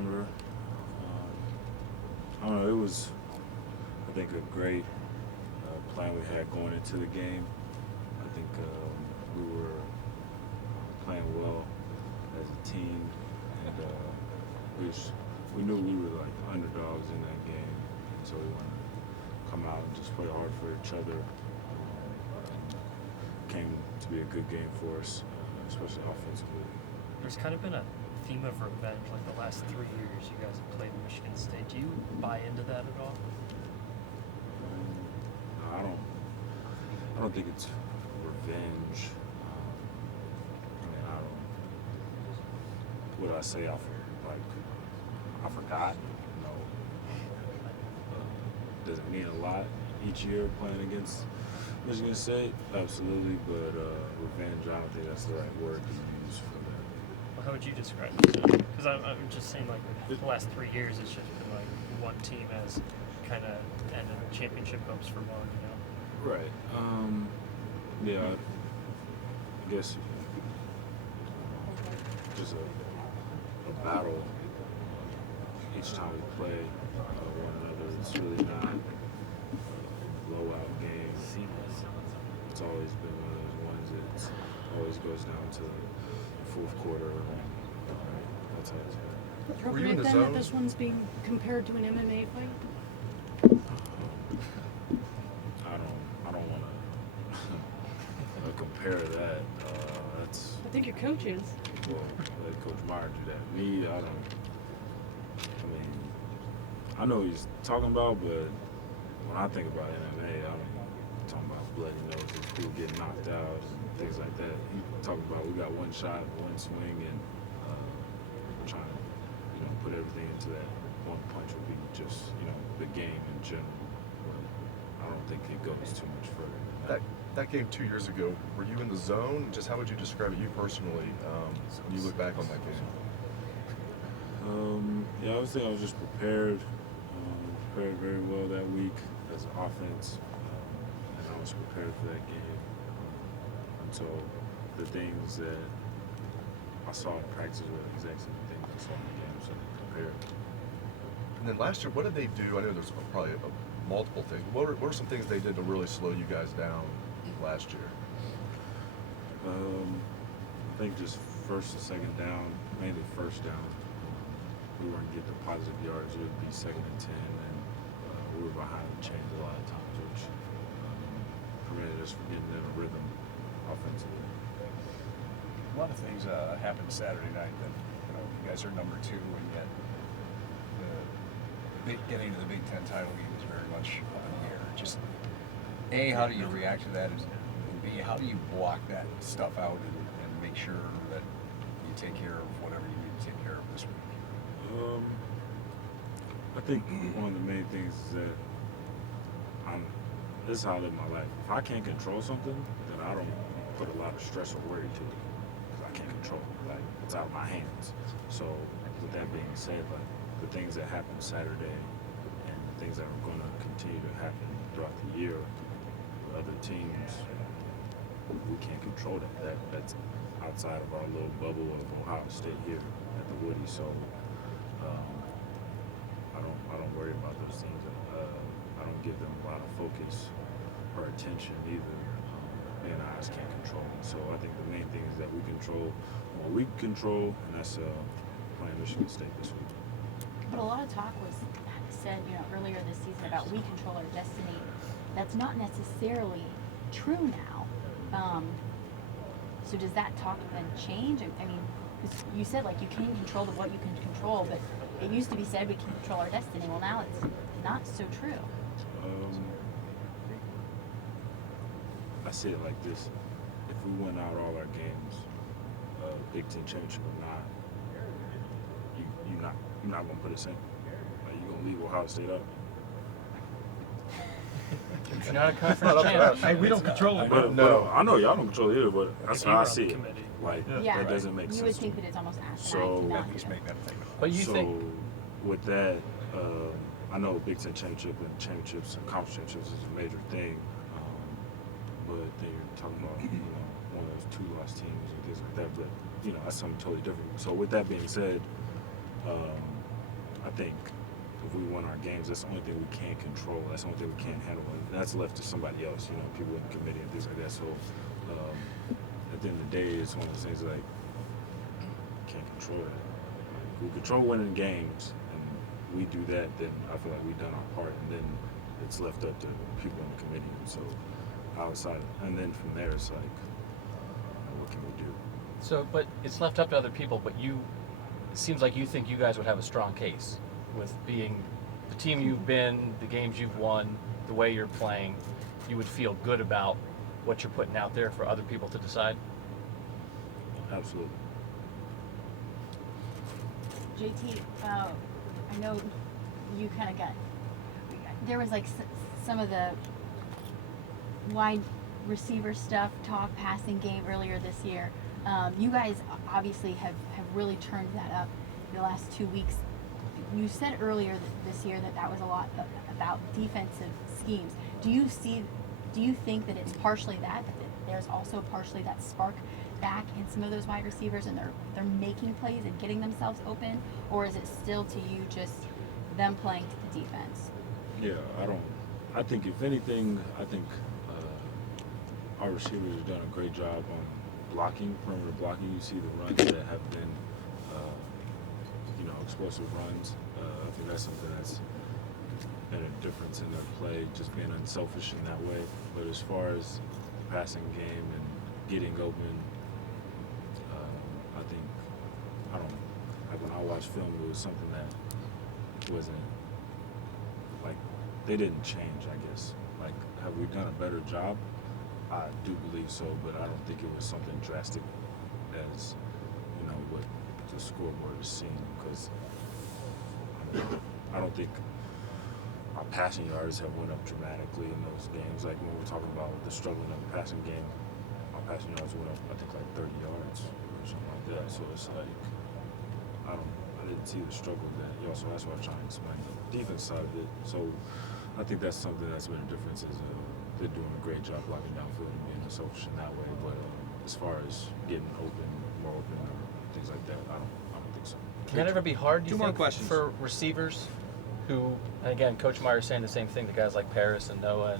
remember. I don't know. It was, I think, a great plan we had going into the game. I think we were playing well as a team, and we knew we were like underdogs in that game, and so we wanted to come out and just play hard for each other. Came to be a good game for us, especially offensively. There's kind of been a theme of revenge like the last 3 years you guys have played Michigan State. Do you buy into that at all? No, I don't think it's revenge. I mean, I don't. What I say? I forgot. No. Does it mean a lot each year playing against Michigan State? Absolutely, but revenge, I don't think that's the right word to use for that. Well, how would you describe it? Because I'm just saying, like, the last 3 years, it's just been like one team has kind of ended championship hopes for one, you know? Right. Yeah, I guess just a battle each time we play one another. It's really not a blowout game. It's always been one of those ones that always goes down to the fourth quarter. That's how it's been. Appropriate then that this one's being compared to an MMA fight? I don't want to compare that. That's. I think your coach is. Well, let Coach Meyer do that. Me, I don't. I mean, I know what he's talking about, but when I think about MMA, I'm talking about bloody noses, people getting knocked out, and things like that. He's talking about we got one shot, one swing, and trying to, put everything into that one punch would be just, the game in general. But I don't think it goes too much further. That game 2 years ago, were you in the zone? Just how would you describe it, you personally, when you look back on that game? Yeah, I would say I was just prepared very well that week as an offense, and I was prepared for that game. And so the things that I saw in practice were the exact same things I saw in the game, so prepared. And then last year, what did they do? I know there's probably multiple things. What are some things they did to really slow you guys down last year? I think just first and second down, mainly first down. We weren't getting the positive yards. It would be 2nd and 10, and we were behind the chains a lot of times, which prevented us from getting in a rhythm offensively. A lot of things happened Saturday night that you guys are number 2, and yet getting to the Big Ten title game is very much up in the air. Just A, how do you react to that, and B, how do you block that stuff out and make sure that you take care of whatever you need to take care of this week? I think one of the main things is that this is how I live my life. If I can't control something, then I don't put a lot of stress or worry to it, because I can't control it. Like, it's out of my hands. So with that being said, like, the things that happened Saturday and the things that are going to continue to happen throughout the year with other teams, we can't control that. That's outside of our little bubble of Ohio State here at the Woody. So I don't worry about those things. I don't give them a lot of focus or attention either. And I just can't control it. So I think the main thing is that we control what we control, and that's playing Michigan State this week. But a lot of talk was said, earlier this season about we control our destiny. That's not necessarily true now. So does that talk then change? I mean, 'cause you said like you can control what you can control, but it used to be said we can control our destiny. Well, now it's not so true. I see it like this: if we win out all our games, Big Ten championship or not, you're not gonna put us in. Like, you gonna leave Ohio State up? It's not a conference champ. Hey, we don't control it. But I know y'all don't control it either, but that's how I see it. Committee. Like, Yeah, that doesn't make sense. You would to think me. that it's almost asinine So- to not At do least it. make that thing. But you so think with that, I know Big Ten championship and championships and conference championships is a major thing, but then you're talking about one of those 2-loss teams and things like that. But that's something totally different. So with that being said, I think if we win our games, that's the only thing we can't control. That's the only thing we can't handle, and that's left to somebody else. You know, people in the committee and things like that. So at the end of the day, it's one of those things like can't control that. Like, we control winning games, and we do that. Then I feel like we've done our part, and then it's left up to people in the committee. And so outside, and then from there, it's like, what can we do? So, but it's left up to other people, but it seems like you think you guys would have a strong case with being the team you've been, the games you've won, the way you're playing. You would feel good about what you're putting out there for other people to decide? Absolutely. JT, I know you kind of there was like some of the wide receiver stuff, talk, passing game earlier this year. You guys obviously have really turned that up the last 2 weeks. You said earlier this year that was a lot about defensive schemes. Do you think that it's partially that there's also partially that spark back in some of those wide receivers and they're making plays and getting themselves open, or is it still to you just them playing to the defense? Yeah, I think if anything, our receivers have done a great job on blocking, perimeter blocking. You see the runs that have been, explosive runs. I think that's something that's been a difference in their play, just being unselfish in that way. But as far as the passing game and getting open, when I watched film, it was something that wasn't, like, they didn't change, I guess. Like, have we done a better job? I do believe so, but I don't think it was something drastic as, what the scoreboard is seeing, because I don't think our passing yards have went up dramatically in those games. Like, when we're talking about the struggling of the passing game, our passing yards went up, I think, like 30 yards or something like that. So it's like, I didn't see the struggle that, so that's why I'm trying to explain the defense side of it. So I think that's something that's been a difference is they're doing a great job blocking downfield and being selfish in that way. But as far as getting more open or things like that, I don't think so. Can that ever be hard, do you Two more think, questions. for receivers who, and again, Coach Meyer's saying the same thing, the guys like Paris and Noah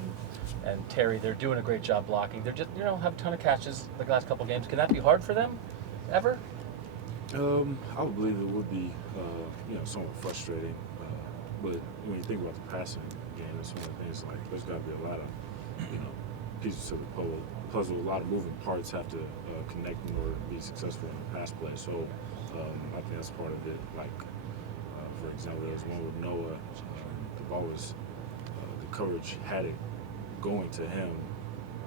and Terry, they're doing a great job blocking. They're just, have a ton of catches like the last couple of games. Can that be hard for them, ever? I would believe it would be, somewhat frustrating. But when you think about the passing game, it's one of the things like there's got to be a lot of, pieces to the puzzle. A lot of moving parts have to connect in order to be successful in the pass play. So I think that's part of it. Like, for example, there was one with Noah. The ball was, the coverage had it going to him,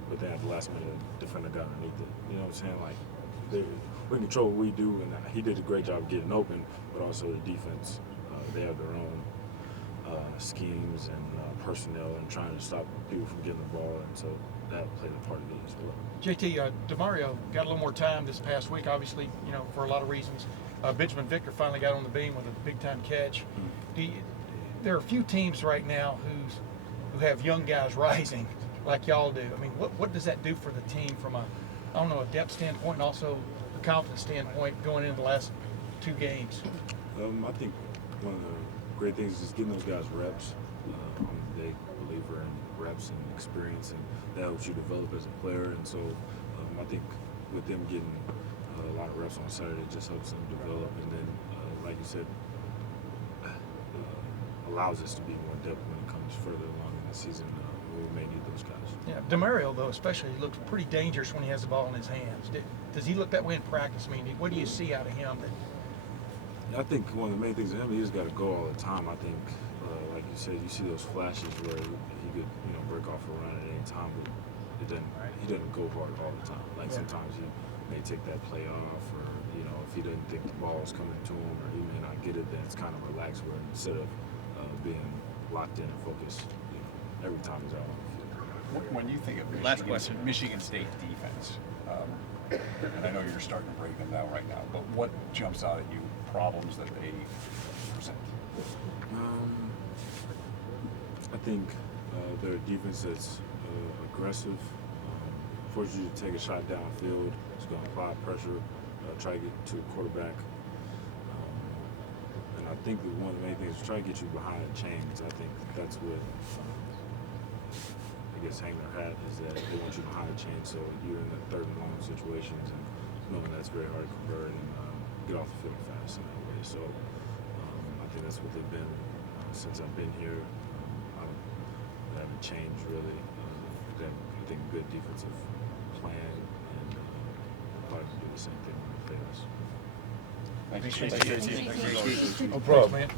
but then at the last minute, the defender got underneath it. You know what I'm saying? Like, we control what we do, and he did a great job getting open, but also the defense, they have their own schemes and personnel and trying to stop people from getting the ball, and so that played a part of it as well. JT, DeMario got a little more time this past week, obviously, for a lot of reasons. Benjamin Victor finally got on the beam with a big-time catch. There are a few teams right now who have young guys rising like y'all do. I mean, what does that do for the team from a depth standpoint and also a confidence standpoint going into the last 2 games? I think one of the great things is just getting those guys reps. I'm a big believer in reps and experience, and that helps you develop as a player. And so I think with them getting a lot of reps on Saturday, it just helps them develop. And then, like you said, allows us to be more depth when it comes further along in the season. We may need those guys. Yeah, DeMario, though, especially, looks pretty dangerous when he has the ball in his hands. Does he look that way in practice? I mean, what do you see out of him? I think one of the main things in him, he just got to go all the time. I think, like you said, you see those flashes where he could, break off a run at any time, but he doesn't go hard all the time. Like, sometimes he may take that play off, or, if he doesn't think the ball is coming to him, or he may not get it, then it's kind of relaxed, where instead of being locked in and focused, every time he's out on the field. When you think of Last question. Michigan State defense, and I know you're starting to break them down right now, but what jumps out at you, problems that they present? I think they're a defense that's aggressive, forces you to take a shot downfield. It's going to apply pressure, try to get to a quarterback. And and I think that one of the main things is try to get you behind the chains. I think that's what I guess hang their hat is that they want you behind the chains, so you're in the third and long situations, and knowing that's very hard to convert and get off the field fast in that way. So I think that's what they've been since I've been here. I haven't changed really. They have, I think, good defensive plan, and probably do the same thing when it fails. Thanks, Appreciate Chief. it. Thanks, Chief. No problem, man.